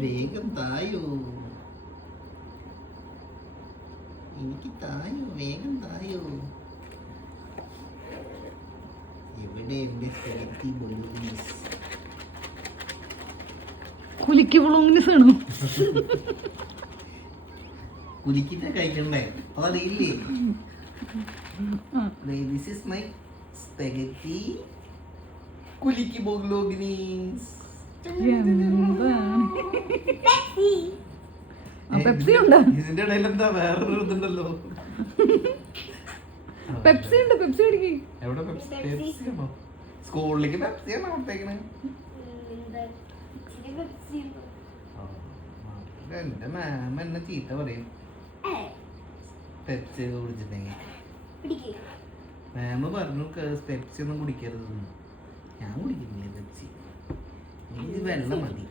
വേഗം തായോ, എനിക്ക് തായോ, വേഗം തായോ. എവിടെ എന്റെ സ്പെഗറ്റി ബൊളോഗ്നീസ്? കുലിക്ക് ബൊളോഗ്നീസ് ആണോ? കുലിക്കിട്ട് കഴിക്കണ്ടേ, അതറിയില്ലേ? This is my spaghetti കുലിക്ക് ബൊളോഗ്നീസ്. പെപ്സി ഉണ്ട്. ഇതിന്റെ ഇടയിൽ എന്താ വേറൊരു ഇതുണ്ടല്ലോ. പെപ്സി ഉണ്ട്, പെപ്സി കുടിക്ക്. എവിടെ പെപ്സി ആണോ? സ്കൂളിലേക്ക് പെപ്സി ആണോ കൊടുത്തേക്കണേ? എന്റെ മാമ എന്നെ ചീത്ത പറയും പെപ്സി ഒക്കെ കുടിച്ചിട്ടുണ്ടെങ്കിൽ. മാമ പറഞ്ഞു പെപ്സി ഒന്നും കുടിക്കരുതെന്ന്. ഞാൻ കുടിക്കുന്നില്ല പെപ്സി, എനിക്ക് വെള്ളം മതി.